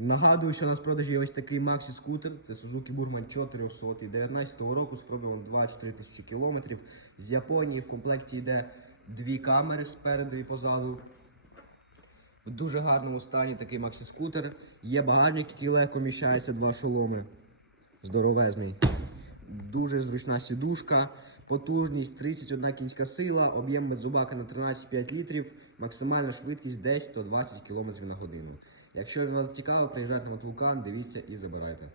Нагадую, що у нас в продажі є ось такий максі-скутер. Це Suzuki Burman 400 19 року з пробігом 24 тисячі кілометрів. З Японії в комплекті йде дві камери спереду і позаду. В дуже гарному стані такий максі-скутер. Є багажник, який легко вміщається, два шоломи. Здоровезний. Дуже зручна сідушка. Потужність 31 кінська сила, об'єм бензобака на 13,5 літрів, максимальна швидкість десь 120 км на годину. Якщо вас цікаво, приїжджайте на Вулкан, дивіться і забирайте.